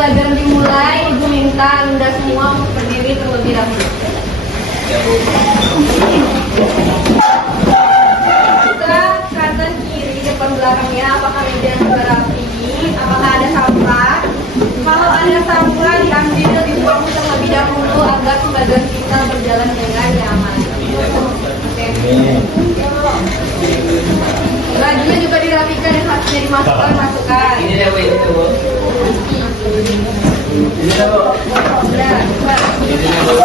pelajaran dimulai, Ibu minta Anda semua untuk berdiri terlebih dahulu. Kita kanan kiri depan belakangnya, apakah meja sudah rapi? Apakah ada sampah? Kalau ada sampah diambil dibuang terlebih dahulu agar pelajaran kita berjalan dengan nyaman. Oke. Bajunya juga dirapikan dan harusnya dimasukkan. Ini dia Bu, itu Bu. Ini dia Bu. Ini dia Bu.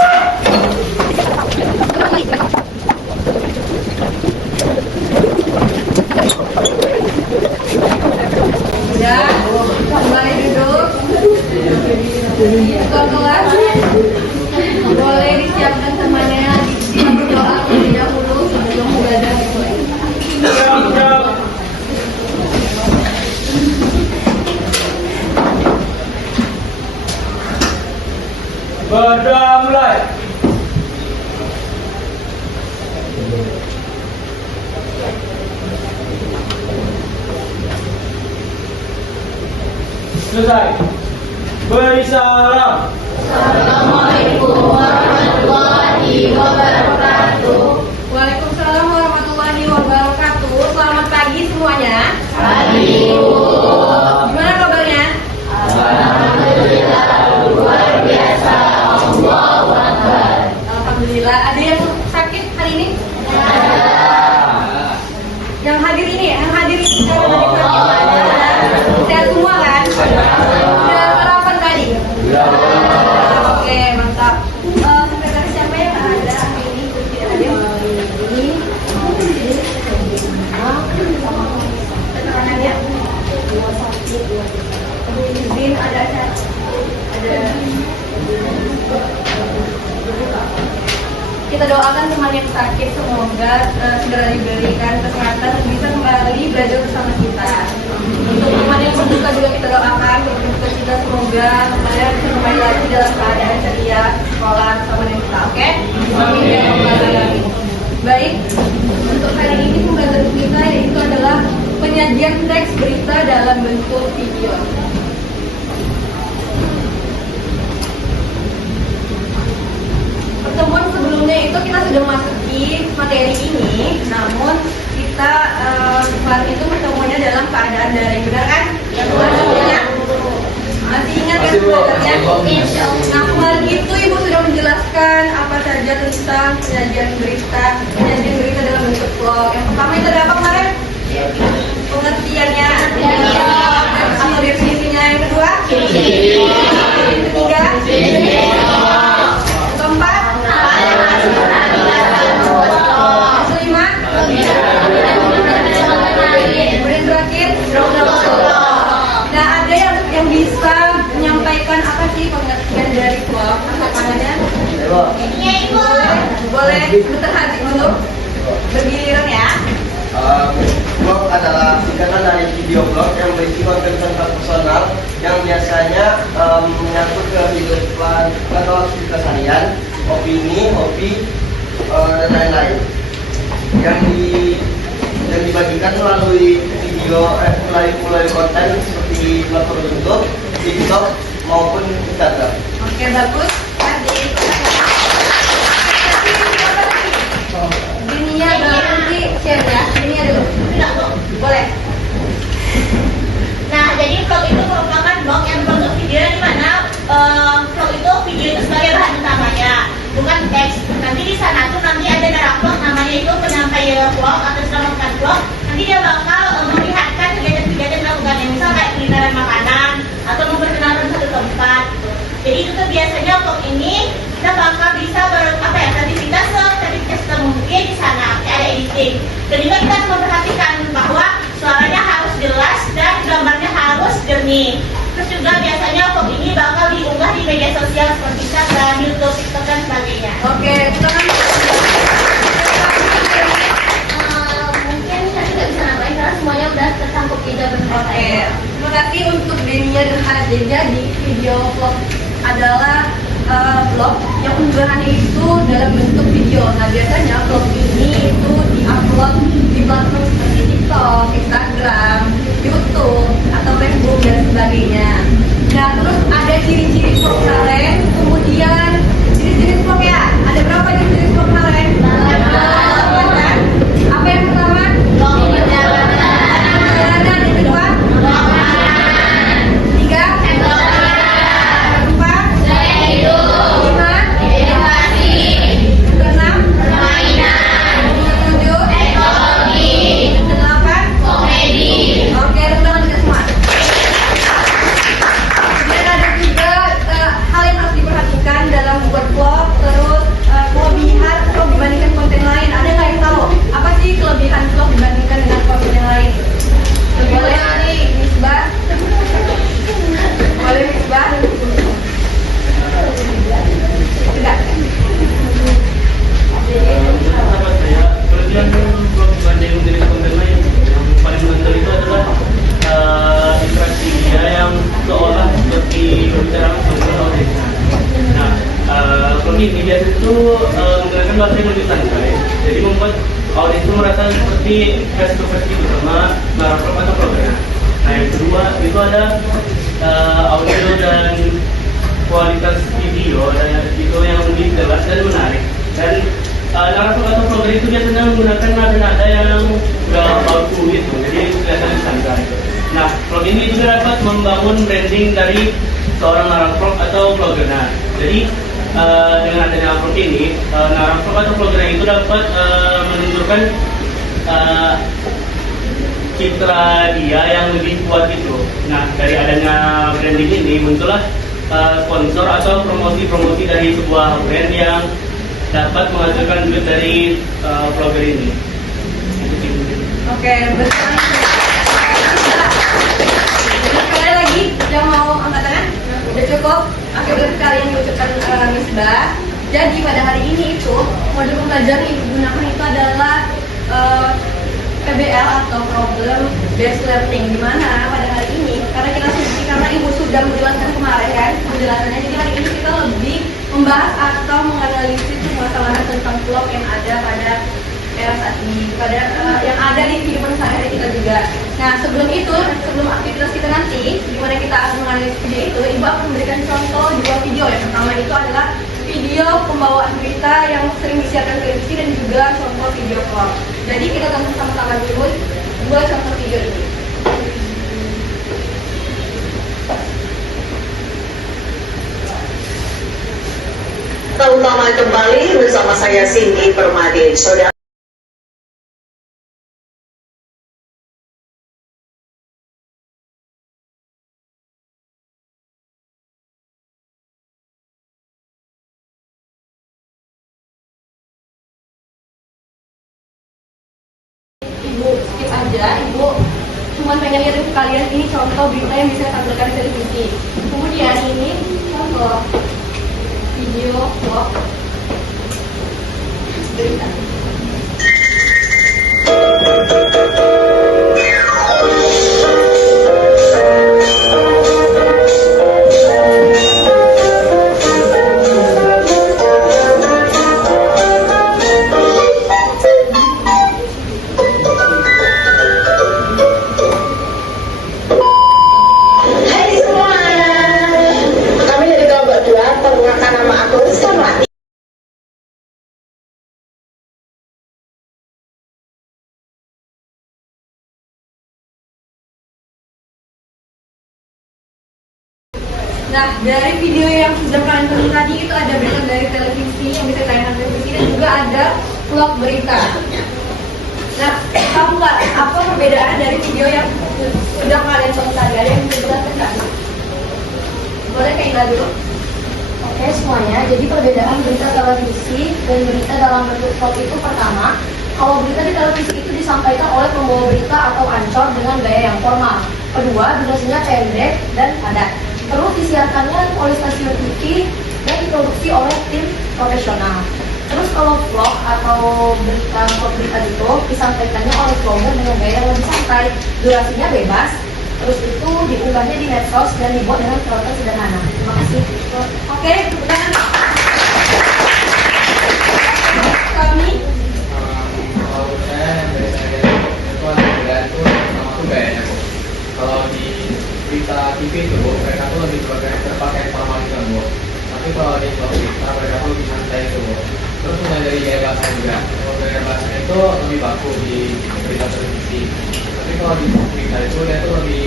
Ya, kembali duduk. Ketua kelas boleh disiapkan temannya, kita berdoa terlebih dahulu sebelum belajar dimulai. Berdoa mulai. Selesai. Beri salam. Assalamualaikum warahmatullahi wabarakatuh. Waalaikumsalam warahmatullahi wabarakatuh. Selamat pagi semuanya. Pagi. Gimana kabarnya? Alhamdulillah, luar biasa. Allahu Akbar. Alhamdulillah. Ada yang sakit hari ini? Yang hadir ini ya? Yang hadir ini sekarang sehat semua kan? Sudah sarapan tadi? Oke, mantap. Sekretaris siapa yang ada hari ini? Tidak ada. Tekanannya? Izin ada acara. Kita doakan teman yang sakit semoga segera diberikan kesehatan dan bisa kembali belajar bersama kita. Untuk teman yang berduka juga kita doakan berduka kita semoga kalian bisa kembali lagi dalam keadaan ceria sekolah bersama dengan kita. Oke? Amin ya rabbal alamin. Baik, untuk hari ini pembelajaran kita yaitu adalah penyajian teks berita dalam bentuk video. Pertemuan sebelumnya itu kita sudah masuki materi ini, namun kita kemarin itu pertemuannya dalam keadaan daring, benar kan? Masih ingat kan sebenarnya? Nah kemarin itu Ibu sudah menjelaskan apa saja tentang penyajian berita dalam bentuk vlog. Yang pertama itu ada apa kemarin? Pengertiannya, atau definisinya. Yang kedua, yang ketiga, keempat, kelima, kemudian terakhir. Nah ada yang bisa menyampaikan apa sih pengertian dari vlog? Angkat tangannya. Boleh sebentar hati untuk bergiliran ya. Vlog adalah singkatan dari video blog yang berisi konten tentang personal yang biasanya menyangkut kehidupan atau aktivitas harian, opini, hobi, dan lain-lain yang dibagikan melalui video melalui konten seperti platform YouTube, TikTok maupun Instagram. Oke bagus. Adik. Dunia nanti share ya. Ini ada boleh. Nah, jadi vlog itu merupakan vlog yang berbentuk video di mana vlog itu video itu sebagai bahan utamanya, bukan teks. Nanti di sana tuh nanti ada narasi vlog namanya itu penyampaian vlog atau selamatkan vlog. Nanti dia bakal memperlihatkan kegiatan-kegiatan dilakukan yang misal kayak kuliner makanan atau memperkenalkan satu tempat. Jadi itu tuh biasanya vlog ini kita bakal bisa kreativitas mungkin di sana ada editing. Dan juga kita harus memperhatikan bahwa suaranya harus jelas dan gambarnya harus jernih. Terus juga biasanya vlog ini bakal diunggah di media sosial seperti Instagram, YouTube, TikTok dan sebagainya. Oke, silakan. Mungkin saya tidak bisa nambahin karena semuanya udah tertangkap di dalam Oke, terima kasih untuk Denia dan Ade. Jadi video vlog adalah vlog yang unggahannya itu dalam bentuk video. Nah biasanya vlog ini itu diupload di platform seperti TikTok, Instagram, YouTube, atau Facebook dan sebagainya. Nah, terus ada ciri-ciri vlog talent, kemudian ciri-ciri vlog ya. Ada berapa ciri-ciri vlog talent? Delapan kan? Apa yang pertama? Perjalanan. Yang kedua? Tiga? Empat? Lima? Keenam? Ketujuh? Kedelapan? Oke, tepuk tangan kita semua. Dan ada juga hal yang harus diperhatikan dalam membuat vlog, terus kelebihan vlog dibandingkan konten lain. Ada nggak yang tahu apa sih kelebihan vlog dibandingkan dengan konten yang lain? Boleh nih, Misbah. Boleh Misbah. Tidak. Sahabat saya, kelebihan vlog dibanding jenis konten lain yang paling menonjol itu adalah interaksi dia yang seolah seperti berbicara langsung dengan audiens. Nah, vlog ini biasa itu menggunakan bahasa yang lebih santai, jadi membuat audiens itu merasa seperti face to face gitu sama narasumber atau vlogger. Nah, yang kedua itu ada audio dan kualitas video dan itu yang lebih jelas dan menarik. Dan narasumber atau vlogger itu biasanya menggunakan nada-nada yang gak baku gitu, jadi kelihatan santai. Nah, vlog ini juga dapat membangun branding dari seorang narasumber atau vlogger. Nah, jadi dengan adanya vlog ini, narasumber atau vlogger itu dapat menunjukkan citra dia yang lebih kuat itu. Nah, dari adanya branding ini muncullah sponsor atau promosi-promosi dari sebuah brand yang dapat menghasilkan duit dari vlogger ini. Itu sih mungkin. Oke, betul. Sekali lagi yang mau angkat tangan? Udah cukup? Oke, berarti kalian diucapkan Misbah. Jadi pada hari ini itu modul pembelajaran yang digunakan itu adalah PBL atau Problem Based Learning, di mana pada hari ini karena ibu sudah menjelaskan kemarin kan penjelasannya, jadi hari ini kita lebih membahas atau menganalisis masalah tentang vlog yang ada pada era saat ini, pada yang ada di kehidupan sehari-hari kita juga. Nah, sebelum aktivitas kita nanti, di mana kita akan menganalisis video itu, ibu akan memberikan contoh dua video. Yang pertama itu adalah video pembawaan berita yang sering disiarkan televisi dan juga contoh video vlog. Jadi kita tonton sama-sama dulu dua contoh video ini. Utama kembali bersama saya Cindy Permadi. Saudara Ibu skip aja, ibu cuma pengen lihat kalian ini contoh berita yang bisa ditampilkan di televisi. Kemudian ini contoh video vlog berita. Hai semua, kami dari kelompok 2 perkenalkan nama aku Rizky. Nah, dari video yang sudah kalian tonton tadi itu ada berita dari televisi yang bisa ditayangkan televisi dan juga ada vlog berita. Nah, tahu nggak apa perbedaan dari video yang sudah kalian tonton tadi? Ada yang bisa dijelaskan nggak? Boleh kayak Indah dulu. Oke semuanya, jadi perbedaan berita televisi dan berita dalam bentuk vlog itu pertama, kalau berita di televisi itu disampaikan oleh pembawa berita atau ancor dengan gaya yang formal. Kedua, durasinya pendek dan padat. Terus disiarkannya oleh stasiun TV dan diproduksi oleh tim profesional. Terus kalau vlog atau vlog berita itu disampaikannya oleh vlogger dengan gaya yang lebih santai, durasinya bebas. Terus itu diunggahnya di medsos dan dibuat dengan peralatan sederhana. Terima kasih. Oke, tepuk tangan. Kami Kalau saya yang dari saya itu ada perbedaan itu sama tuh gayanya kok. Kalau di berita TV itu Bu, mereka tuh lebih terpakai formalitas Bu. Tapi kalau di vlog kita mereka tuh lebih santai itu Bu. Terus mulai dari gaya bahasa juga. Kalau gaya bahasa itu lebih baku di berita televisi. Tapi kalau di vlog kita itu dia tuh lebih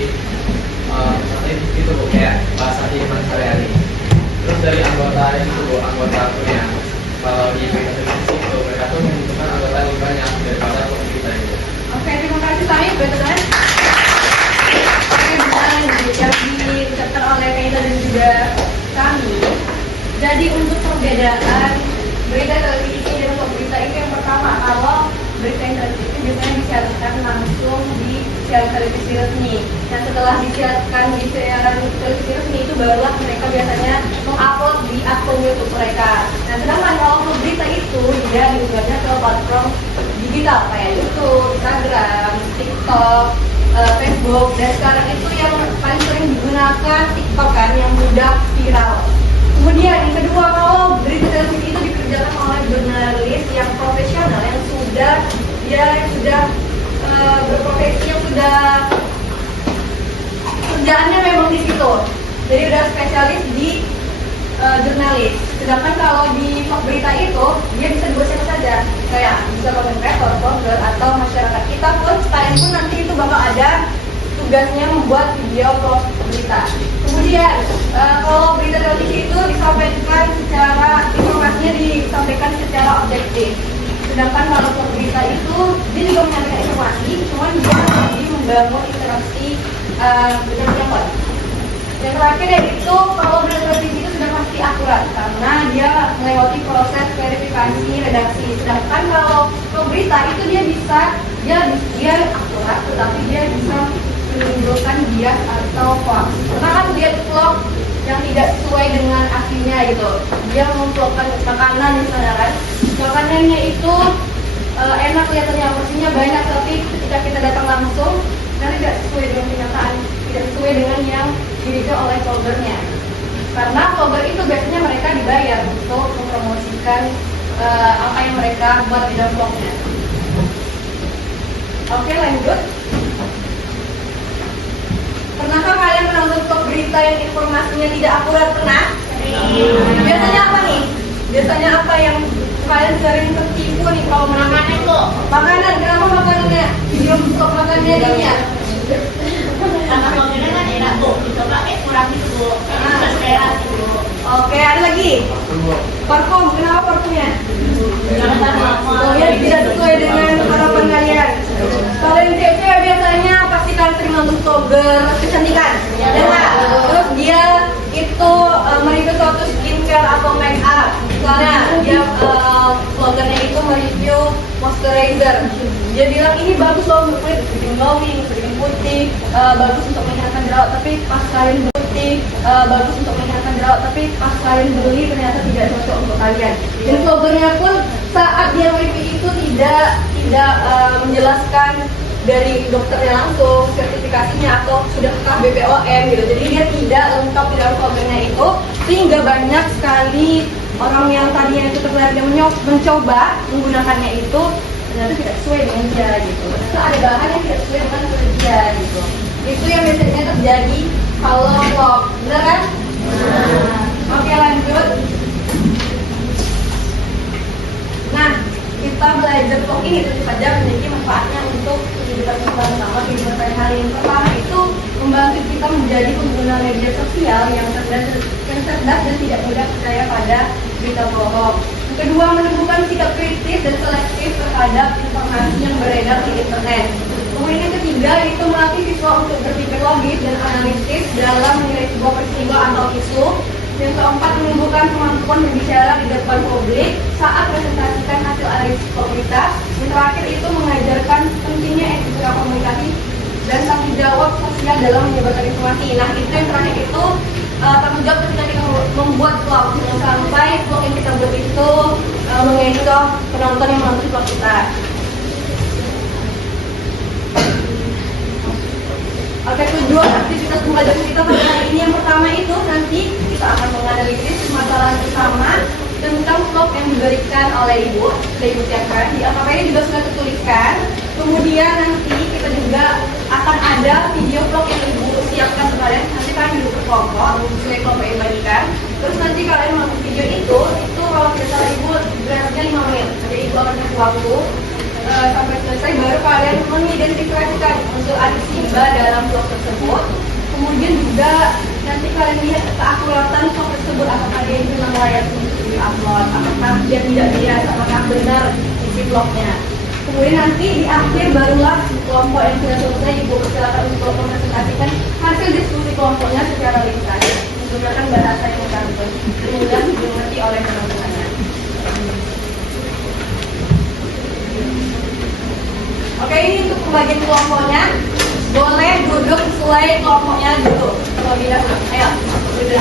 santai gitu Bu, kayak bahasa Jerman sehari-hari. Terus dari anggota itu Bu, anggota punya. Kalau di berita televisi itu mereka tuh membutuhkan anggota lebih banyak daripada vlog kita itu. Oke, terima kasih Sami, betul. Oke, benar yang diucapkan oleh Kaila dan juga kami. Jadi untuk perbedaan berita televisi dan berita itu yang pertama, kalau berita yang televisi itu biasanya disiarkan langsung di siaran televisi resmi. Nah setelah disiarkan di siaran televisi resmi itu barulah mereka biasanya mengupload di akun YouTube mereka. Nah sedangkan kalau berita itu dia diunggahnya ke platform digital kayak YouTube, Instagram, TikTok, Facebook, dan sekarang itu yang paling sering digunakan TikTok kan, yang mudah viral. Kemudian yang kedua, kalau berita televisi itu dikerjakan oleh jurnalis yang profesional, yang sudah berprofesi, yang sudah kerjaannya memang di situ, jadi udah spesialis di jurnalis. Sedangkan kalau di berita itu dia bisa buat siapa saja, kayak bisa konten kreator, blogger, atau masyarakat kita pun sekalipun nanti itu bakal ada tugasnya membuat video blog berita. Kemudian kalau berita televisi itu disampaikan secara informasinya disampaikan secara objektif. Sedangkan kalau berita itu dia juga menyampaikan informasi, cuma dia lagi membangun interaksi dengan siapa. Yang terakhir yaitu kalau berita televisi itu sudah pasti akurat karena dia melewati proses verifikasi redaksi. Sedangkan kalau berita itu dia akurat, tetapi dia bisa menimbulkan bias atau hoax. Karena kan dia vlog yang tidak sesuai dengan aslinya gitu. Dia memvlogkan makanan misalnya kan, makanannya itu enak kelihatannya, porsinya banyak, tapi ketika kita datang langsung nanti tidak sesuai dengan kenyataan, tidak sesuai dengan yang dirikan oleh vloggernya. Karena vlogger itu biasanya mereka dibayar untuk mempromosikan apa yang mereka buat di dalam vlognya. Oke, lanjut. Pernahkah kalian menonton vlog berita yang informasinya tidak akurat? Pernah? Biasanya apa nih? Biasanya apa yang kalian sering tertipu nih kalau makanan itu? Makanan, kenapa makanannya? Video vlog makanannya ini ya? Karena vlognya kan enak Bu, dicoba kurang gitu Bu. Selera sih Bu. Oke, ada lagi? Parfum, kenapa parfumnya? Oh ya, tidak sesuai dengan harapan kalian. Kalian cewek biasanya pasti kalian sering nonton vlogger kecantikan, ya nggak? Terus dia itu mereview suatu skincare atau make up. Misalnya dia vloggernya itu mereview moisturizer. Dia bilang ini bagus loh untuk kulit, bikin glowing, bikin putih, bagus untuk menyehatkan jerawat. Tapi pas kalian bagus untuk menyehatkan jerawat, tapi pas kalian beli ternyata tidak cocok untuk kalian. Dan vloggernya pun saat dia review itu tidak menjelaskan dari dokternya langsung sertifikasinya atau sudah ke BPOM gitu. Jadi dia tidak lengkap di dalam vloggernya itu, sehingga banyak sekali orang yang tadinya itu terlihat mencoba menggunakannya itu ternyata tidak sesuai dengan dia gitu. Itu ada bahan yang tidak sesuai dengan dia gitu. Itu yang biasanya terjadi kalau vlog, benar kan? Oke, lanjut. Nah, kita belajar vlog ini tentu saja memiliki manfaatnya untuk kehidupan kita bersama, kehidupan sehari-hari. Yang pertama itu membantu kita menjadi pengguna media sosial yang cerdas dan tidak mudah percaya pada berita bohong. Yang kedua, menentukan sikap kritis dan selektif terhadap informasi yang beredar di internet. Kemudian yang ketiga itu melatih siswa untuk berpikir logis dan analitis dalam menilai sebuah peristiwa atau isu. Yang keempat, menumbuhkan kemampuan berbicara di depan publik saat presentasikan hasil analisis berita. Yang terakhir itu mengajarkan pentingnya etika komunikasi dan tanggung jawab sosial dalam menyebarkan informasi. Nah, itu yang terakhir itu tanggung jawab ketika kita membuat vlog. Jangan sampai vlog yang kita buat itu mengecoh penonton yang menonton vlog kita. Oke, tujuan aktivitas pembelajaran kita pada hari ini yang pertama itu nanti kita akan menganalisis permasalahan utama tentang vlog yang diberikan oleh Ibu. Sudah Ibu siapkan, di AKPD juga sudah tertuliskan. Kemudian nanti kita juga akan ada video vlog yang Ibu siapkan kemarin. Nanti kalian duduk ke kelompok, sesuai kelompok yang bagikan. Terus nanti kalian menonton video itu kalau tidak salah Ibu durasinya 5 menit. Jadi Ibu akan kasih waktu sampai selesai, baru kalian mengidentifikasikan untuk adik Simba dalam vlog tersebut. Kemudian juga nanti kalian lihat keakuratan vlog tersebut, apakah dia memang layak untuk di-upload, apakah dia tidak bias, apakah benar isi vlognya. Kemudian nanti di akhir barulah kelompok yang sudah selesai Ibu persilakan untuk mempresentasikan hasil diskusi kelompoknya secara ringkas menggunakan bahasa yang tertentu, mudah dimengerti oleh teman-temannya. Oke, ini untuk pembagian kelompoknya. Boleh duduk sesuai kelompoknya dulu. Terlebih dahulu. Ayo, duduk.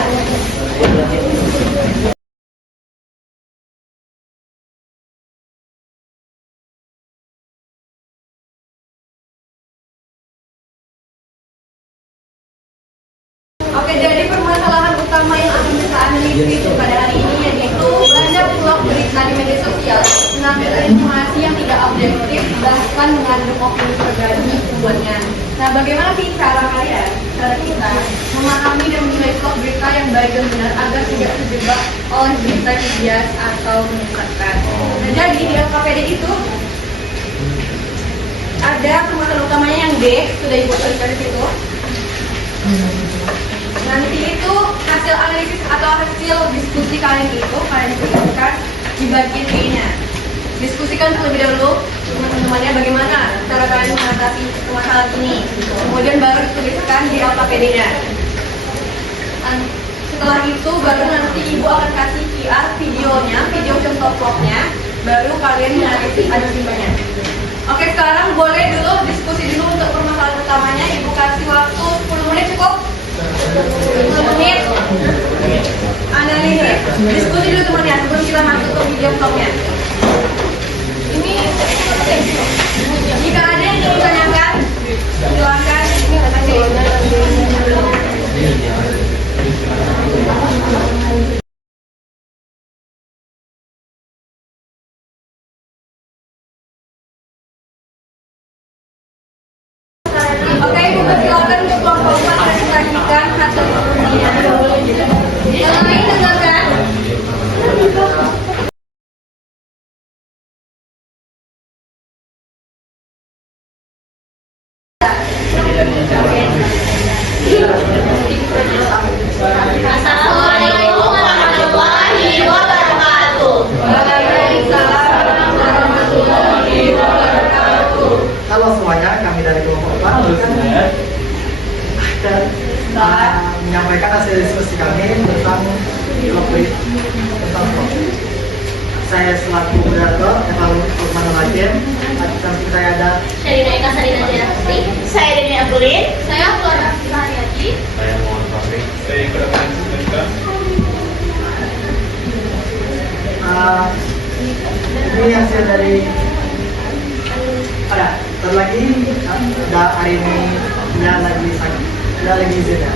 Oke, jadi permasalahan utama yang akan kita analisis pada hari ini yaitu banyak vlog berita di media sosial menampilkan informasi yang tidak objektif bahkan mengandung opini pribadi pembuatnya. Nah, bagaimana sih cara kalian, cara kita memahami dan menilai vlog berita yang baik dan benar agar tidak terjebak oleh berita yang bias atau menyesatkan? Nah, jadi di LKPD itu ada permasalahan utamanya yang D, sudah Ibu tuliskan di situ. Nanti itu hasil analisis atau hasil diskusi kalian itu kalian tuliskan di bagian B-nya. Diskusikan terlebih dahulu teman-temannya bagaimana cara kalian mengatasi permasalahan ini. Kemudian baru dituliskan di LKPD-nya. Setelah itu baru nanti Ibu akan kasih QR videonya, video contoh vlognya, baru kalian menganalisis ada simbanya. Oke, sekarang boleh dulu diskusi dulu untuk permasalahan utamanya. Ibu kasih waktu 10 menit cukup? 10 menit. Analisis, diskusi dulu teman-teman ya sebelum kita masuk ke video vlognya. Ini jika ada yang ingin ditanyakan, silakan. Oke, Ibu silakan untuk kelompok 4 presentasikan hasil diskusinya. Yang lain dengarkan. Assalamualaikum warahmatullahi wabarakatuh. Waalaikumsalam warahmatullahi wabarakatuh. Halo semuanya, kami dari kelompok 4 menyampaikan hasil diskusi kami tentang vlog. Saya selaku moderator Evaluasi Lukman Hakim. Samping saya ada Sherina Eka Sarina Jayaputri. Saya Deni Abdulin. Saya Flora Haryati. Saya mohon pamit. Saya Iqbal Siska. ini hasil dari ada lagi ada hari ini dia lagi sakit, dia lagi izin ya.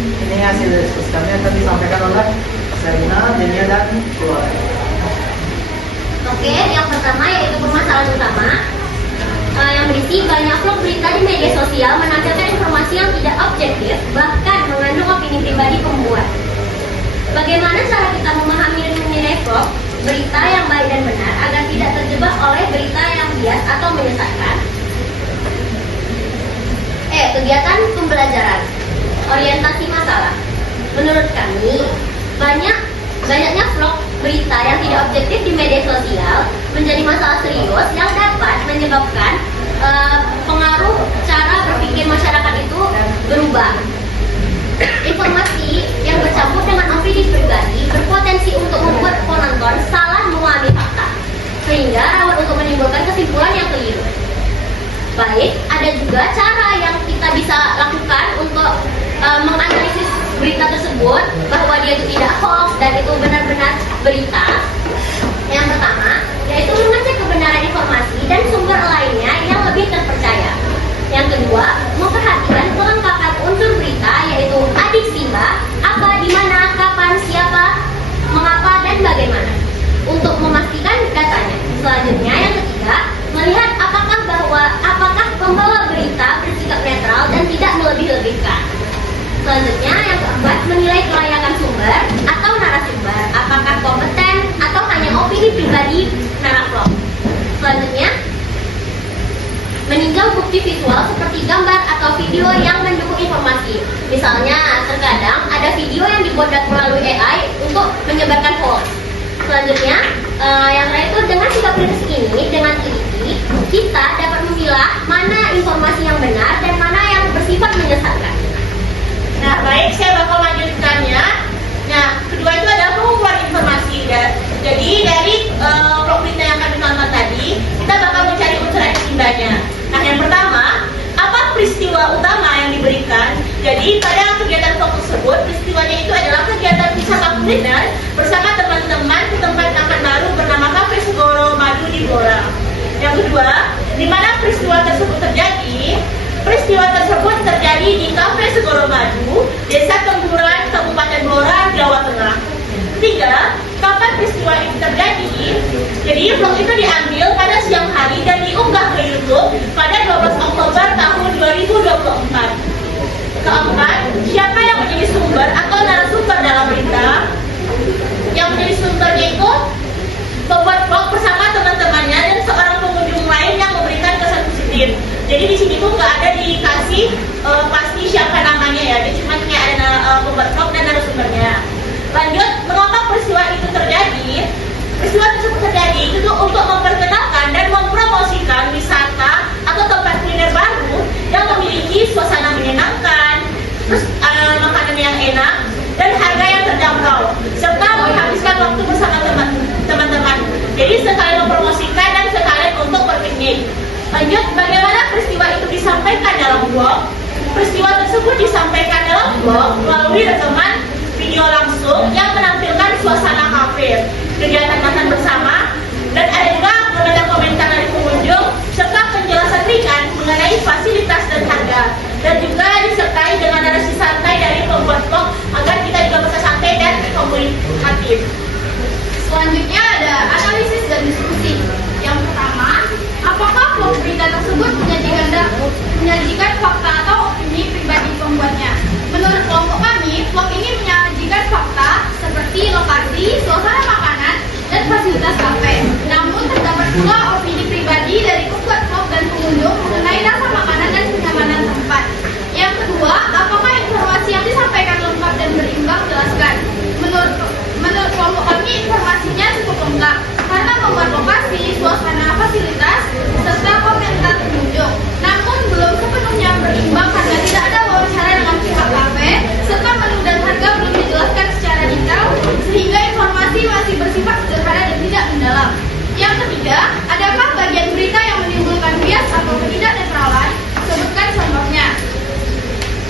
Ini hasil dari diskusi kami akan disampaikan oleh Serina, Denia dan Flora. Oke, yang pertama yaitu permasalahan utama yang berisi banyak vlog berita di media sosial menampilkan informasi yang tidak objektif, bahkan mengandung opini pribadi pembuat. Bagaimana cara kita memahami dan menilai vlog berita yang baik dan benar agar tidak terjebak oleh berita yang bias atau menyesatkan? Kegiatan pembelajaran, orientasi masalah. Menurut kami, banyaknya vlog berita yang tidak objektif di media sosial menjadi masalah serius yang dapat menyebabkan pengaruh cara berpikir masyarakat itu berubah. Informasi yang bercampur dengan opini pribadi berpotensi untuk membuat penonton salah memahami fakta, sehingga rawan untuk menimbulkan kesimpulan yang keliru. Baik, ada juga cara yang kita bisa lakukan untuk menganalisis berita tersebut bahwa dia itu tidak hoax dan itu benar-benar berita. Yang pertama, yaitu mengecek kebenaran informasi dan sumber lainnya yang lebih terpercaya. Yang kedua, memperhatikan kelengkapan unsur berita yaitu adik Simba, bukti visual seperti gambar atau video yang mendukung informasi. Misalnya, terkadang ada video yang dibuat melalui AI untuk menyebarkan hoax. Selanjutnya, yang terakhir itu dengan sikap kritis ini, dengan teliti, kita dapat memilah mana informasi yang benar dan mana yang bersifat menyesatkan. Nah, baik, saya bakal lanjutkannya. Nah, kedua itu adalah pengumpulan informasi. Jadi dari vlog berita yang kami tonton tadi, kita bakal mencari unsur efektifnya. Nah, yang pertama, apa peristiwa utama yang diberikan? Jadi pada kegiatan vlog tersebut, peristiwanya itu adalah kegiatan wisata kuliner bersama teman-teman ke tempat makan baru bernama Cafe Segoro Madu di Blora. Yang kedua, di mana peristiwa tersebut terjadi? Peristiwa tersebut terjadi di Cafe Segoro Madu, Desa Temburan, Kabupaten Blora, Jawa Tengah. Ketiga, kapan peristiwa itu terjadi? Jadi vlog itu diambil pada siang hari dan diunggah ke YouTube pada 12 Oktober tahun 2024. Keempat, siapa yang menjadi sumber atau narasumber dalam berita? Yang menjadi sumbernya itu pembuat vlog bersama teman-temannya dan seorang pengunjung lain yang memberikan kesan positif. Jadi di sini tuh nggak ada dikasih pasti siapa namanya ya, dia cuma kayak ada pembuat vlog dan narasumbernya. Lanjut, mengapa peristiwa itu terjadi? Peristiwa tersebut terjadi itu tuh untuk memperkenalkan dan mempromosikan wisata atau tempat kuliner baru yang memiliki suasana menyenangkan, terus makanan yang enak dan harga yang terjangkau, serta menghabiskan waktu bersama teman-teman. Jadi sekalian mempromosikan dan sekalian untuk berpiknik. Lanjut, bagaimana peristiwa itu disampaikan dalam vlog? Peristiwa tersebut disampaikan dalam vlog melalui rekaman video langsung yang menampilkan suasana kafe, kegiatan makan bersama, dan ada juga komentar-komentar dari pengunjung serta penjelasan ringan mengenai fasilitas dan harga, dan juga disertai dengan narasi santai dari pembuat vlog agar kita juga bisa santai dan komunikatif. Selanjutnya ada analisis dan diskusi. Yang pertama, apakah vlog berita tersebut menyajikan fakta atau opini pribadi pembuatnya? Menurut kelompok kami, vlog ini menyajikan fakta seperti lokasi, suasana makanan, dan fasilitas kafe. Namun terdapat pula opini pribadi dari pembuat vlog dan pengunjung mengenai rasa makanan dan kenyamanan tempat. Yang kedua, apakah informasi yang disampaikan lengkap dan berimbang? Jelaskan. Menurut kelompok kami, informasinya cukup lengkap karena membuat lokasi, suasana, fasilitas, serta komentar pengunjung. Namun belum sepenuhnya berimbang karena tidak ada wawancara dengan pihak kafe, serta menu dan harga belum dijelaskan secara detail, sehingga informasi masih bersifat sederhana dan tidak mendalam. Yang ketiga, adakah bagian berita yang menimbulkan bias atau ketidaknetralan? Sebutkan contohnya.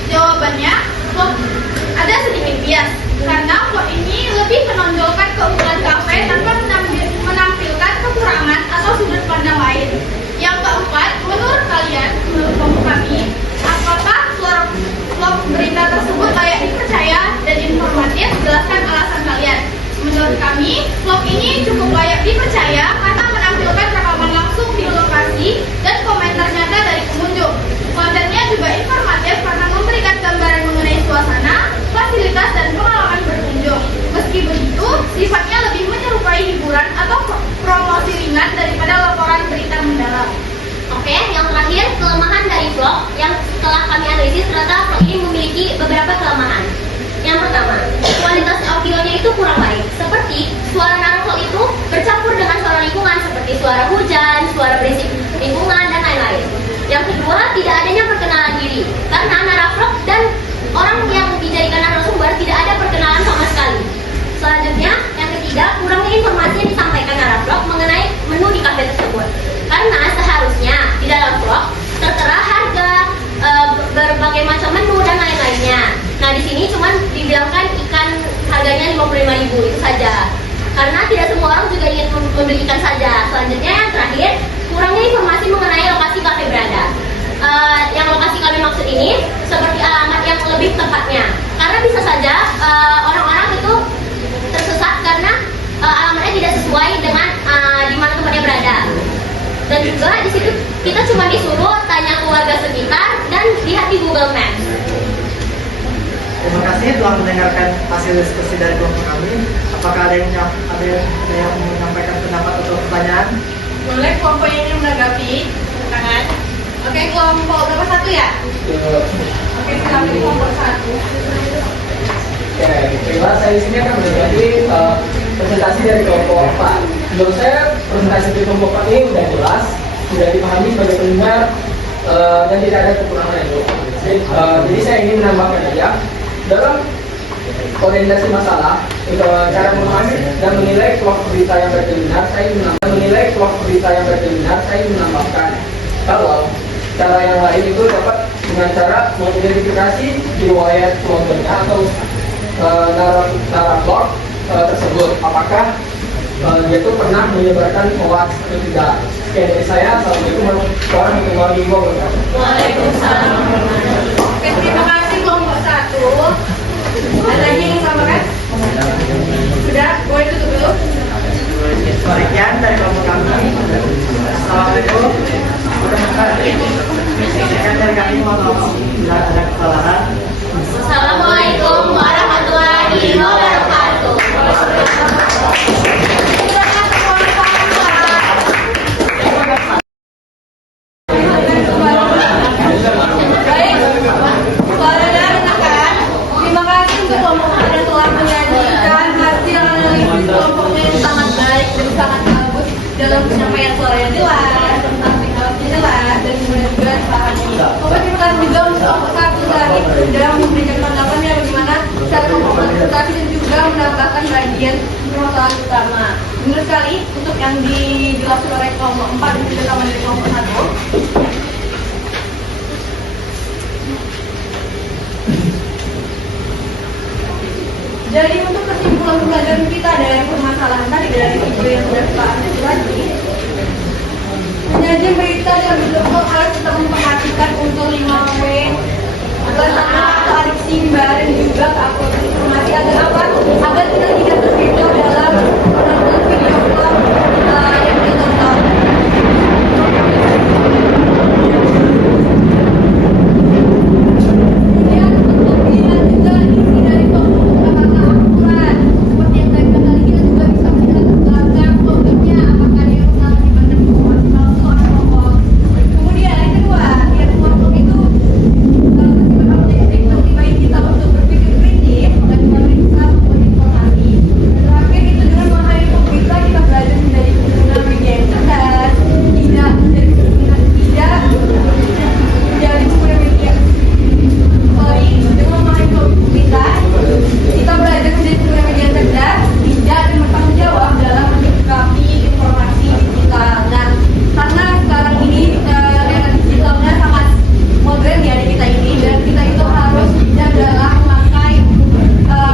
Jawabannya, vlog ada sedikit bias karena vlog ini lebih menonjolkan keunggulan kafe tanpa menampilkan kekurangan atau sudut pandang lain. Yang keempat, menurut kalian, menurut kelompok kami, apakah vlog berita tersebut layak dipercaya dan informatif? Jelaskan alasan kalian. Menurut kami, vlog ini cukup layak dipercaya karena menampilkan rekaman langsung di lokasi dan komentar nyata dari pengunjung. Kontennya juga informatif karena memberikan gambaran mengenai suasana, fasilitas, dan pengalaman berkunjung. Meski begitu, sifatnya lebih menyerupai hiburan atau promosi ringan daripada laporan berita mendalam. Oke, yang terakhir, kelemahan dari vlog yang setelah kami analisis ternyata vlog ini memiliki beberapa kelemahan. Yang pertama, kualitas audionya itu kurang baik. Seperti suara narator itu bercampur dengan suara lingkungan seperti suara hujan, suara berisik lingkungan, dan lain-lain. Yang kedua, tidak adanya perkenalan diri karena narator dan orang yang dijadikan narasumber tidak ada perkenalan sama sekali. Selanjutnya, yang ketiga, kurangnya informasi yang disampaikan narator mengenai menu di kafe tersebut. Karena seharusnya di dalam vlog tertera harga, berbagai macam menu dan lain-lainnya. Nah, di sini cuma dibilangkan ikan harganya 55.000 itu saja. Karena tidak semua orang juga ingin membeli ikan saja. Selanjutnya yang terakhir, kurangnya informasi mengenai lokasi kafe berada. Yang lokasi kami maksud ini seperti alamat yang lebih tepatnya. Karena bisa saja orang-orang itu tersesat karena alamatnya tidak sesuai dengan di mana tempatnya berada. Dan juga di situ kita cuma disuruh tanya ke warga sekitar dan lihat di Google Maps. Terima kasih telah mendengarkan hasil diskusi dari kelompok kami. Apakah ada yang menyampaikan pendapat atau pertanyaan? Boleh kelompok ini menanggapi? Tangan. Oke, kelompok berapa satu ya? Oke, kita ambil kelompok satu. Oke, baiklah saya di sini akan berbagi presentasi dari kelompok 4. Menurut saya presentasi di kelompok 4 ini sudah jelas, sudah dipahami sebagai pendengar dan tidak ada kekurangan itu. Jadi saya ingin menambahkan aja dalam orientasi masalah, cara memahami dan menilai suatu berita yang benar, saya menambahkan kalau cara yang lain itu dapat dengan cara mengidentifikasi riwayat bloggernya atau narator tersebut, apakah dia itu pernah menyebarkan hoax atau tidak. Sekian dari saya. Assalamualaikum warahmatullahi wabarakatuh. Waalaikumsalam. Oke, terima kasih kelompok satu. Ada lagi yang ditambahkan? Sudah, boleh tutup dulu. Sekian dari kelompok kami. Assalamualaikum. Sekian dari kami, mohon maaf bila ada kesalahan. Assalamualaikum warahmatullahi wabarakatuh. Baik, suaranya dengarkan. Terima kasih untuk kelompok yang telah menyajikan hasil analisis kelompoknya yang sangat baik dan sangat bagus dalam penyampaian suaranya jelas, tentang teknologi jelas, dan kemudian juga dipahami. Terima kasih juga untuk kelompok satu tadi sudah memberikan tanggapannya bagaimana cara mempresentasi dan juga menambahkan bagian permasalahan utama. Benar sekali untuk yang dijelaskan oleh kelompok 4 dan juga sama dari kelompok 1. Jadi untuk kesimpulan pembelajaran kita dari permasalahan tadi dari video yang sudah kita ambil tadi, penyajian berita dan berbentuk harus tetap memperhatikan untuk 5W atau adiksi dan juga keuploadan informasi agar apa? Agar kita tidak terjebak dalam menonton video vlog yang ditonton. Kemudian untuk pilihan juga isi dari kelompok kata akurat seperti yang tadi kita lihat juga bisa melihat belakang bloggernya apakah dia pernah menyebarkan informasi palsu atau hoax. Kemudian yang kedua, yang kelompok itu motivasi kita untuk berpikir kritis dan memeriksa sumber informasi. Terakhir itu dengan memahami berita kita belajar menjadi pengguna media yang cerdas, tidak menjadi pengguna media. Dengan memahami berita kita belajar menjadi pengguna media yang cerdas, bijak dan bertanggung jawab dalam menyikapi informasi digital. Nah, karena sekarang ini era digitalnya sangat modern ya di kita ini, dan kita itu harus bijak dalam memakai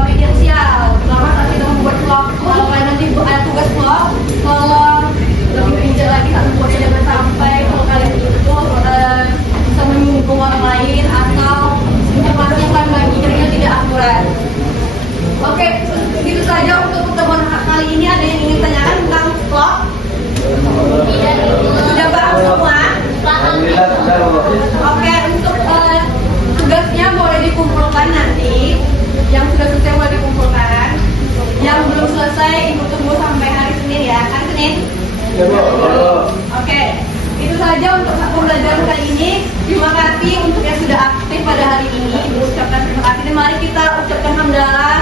media sosial. Selama saat kita membuat vlog, kalau kalian nanti ada tugas vlog, tolong lebih bijak lagi saat membuatnya, jangan sampai kalau kalian itu bisa menyinggung orang lain atau informasi yang kalian bagikan yang tidak akurat. Oke, begitu saja untuk pertemuan kali ini. Ada yang ingin tanyakan tentang vlog? Sudah paham semua? Alhamdulillah sudah. Oke, untuk tugasnya boleh dikumpulkan nanti. Yang sudah selesai boleh dikumpulkan. Yang belum selesai ibu tunggu sampai hari Senin ya. Hari Senin? Oke, itu saja untuk pembelajaran kali ini. Terima kasih untuk yang sudah aktif pada hari ini. Ibu ucapkan terima kasih dan mari kita ucapkan hamdalah